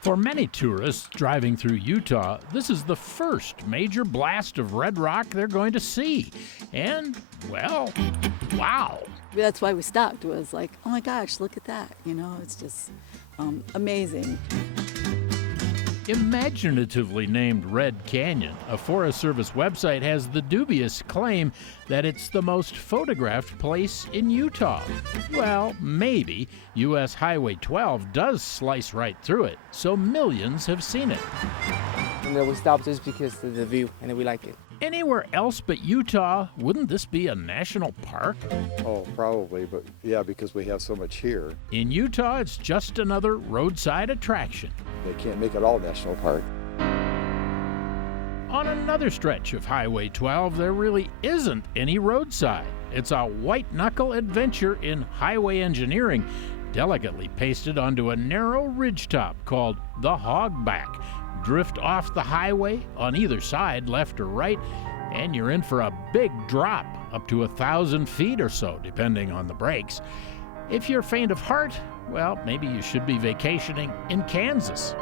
For many tourists driving through Utah, this is the first major blast of red rock they're going to see. And, well, wow. That's why we stopped. It was like, oh my gosh, look at that. You know, it's just amazing. Imaginatively named Red Canyon, a Forest Service website has the dubious claim that it's the most photographed place in Utah. Well, maybe. U.S. Highway 12 does slice right through it, so millions have seen it. And then we stopped just because of the view, and we like it. Anywhere else but Utah, wouldn't this be a national park? Oh, probably, but yeah, because we have so much here. In Utah, it's just another roadside attraction. They can't make it all national park. On another stretch of Highway 12, there really isn't any roadside. It's a white-knuckle adventure in highway engineering, delicately pasted onto a narrow ridgetop called the Hogback. Drift off the highway on either side, left or right, and you're in for a big drop, up to 1,000 feet or so, depending on the brakes. If you're faint of heart, well, maybe you should be vacationing in Kansas.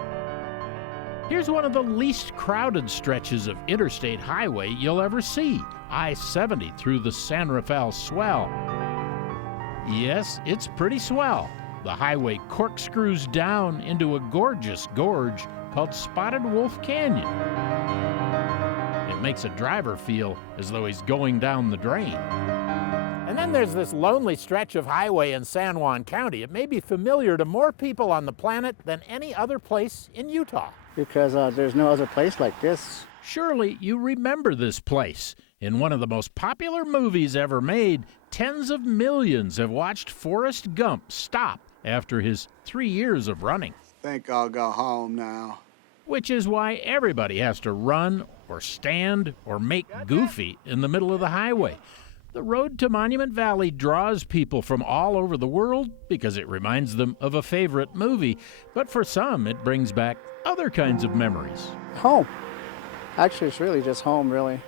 Here's one of the least crowded stretches of interstate highway you'll ever see, I-70 through the San Rafael Swell. Yes, it's pretty swell. The highway corkscrews down into a gorgeous gorge called Spotted Wolf Canyon. It makes a driver feel as though he's going down the drain. And then there's this lonely stretch of highway in San Juan County. It may be familiar to more people on the planet than any other place in Utah. Because there's no other place like this. Surely you remember this place. In one of the most popular movies ever made, tens of millions have watched Forrest Gump stop after his 3 years of running. Think I'll go home now. Which is why everybody has to run or stand or make goofy in the middle of the highway. The road to Monument Valley draws people from all over the world because it reminds them of a favorite movie, but for some it brings back other kinds of memories. Home. Actually, it's really just home, really.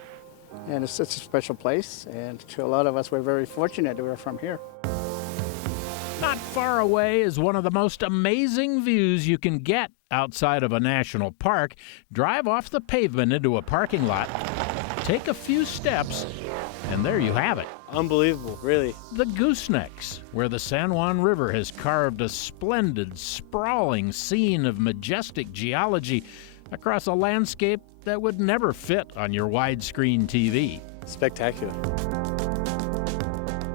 And it's such a special place, and to a lot of us, we're very fortunate that we're from here. Not far away is one of the most amazing views you can get outside of a national park. Drive off the pavement into a parking lot, take a few steps, and there you have it. Unbelievable, really. The goosenecks, where the San Juan River has carved a splendid, sprawling scene of majestic geology across a landscape that would never fit on your widescreen TV. Spectacular.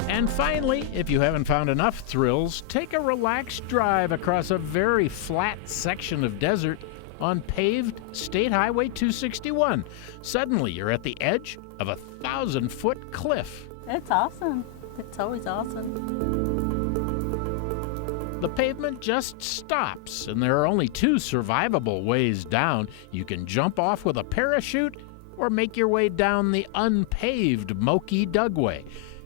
And finally, if you haven't found enough thrills, take a relaxed drive across a very flat section of desert on paved State Highway 261. Suddenly, you're at the edge of a 1,000-foot cliff. It's awesome. It's always awesome. The pavement just stops, and there are only two survivable ways down. You can jump off with a parachute or make your way down the unpaved Moki dugway.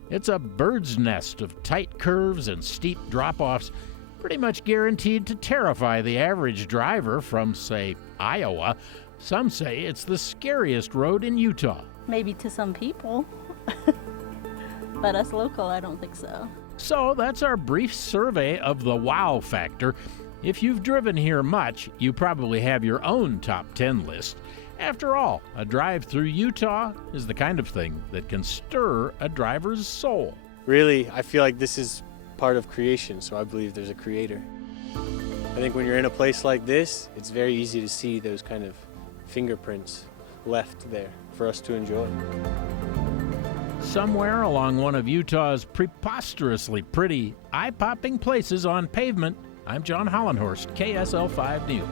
It's a bird's nest of tight curves and steep drop-offs, pretty much guaranteed to terrify the average driver from, say, Iowa. Some say it's the scariest road in Utah. Maybe to some people, but us local, I don't think so. So that's our brief survey of the wow factor. If you've driven here much, you probably have your own top 10 list. After all, a drive through Utah is the kind of thing that can stir a driver's soul. Really, I feel like this is part of creation, so I believe there's a creator. I think when you're in a place like this, it's very easy to see those kind of fingerprints left there for us to enjoy. Somewhere along one of Utah's preposterously pretty, eye-popping places on pavement, I'm John Hollenhorst, KSL 5 News.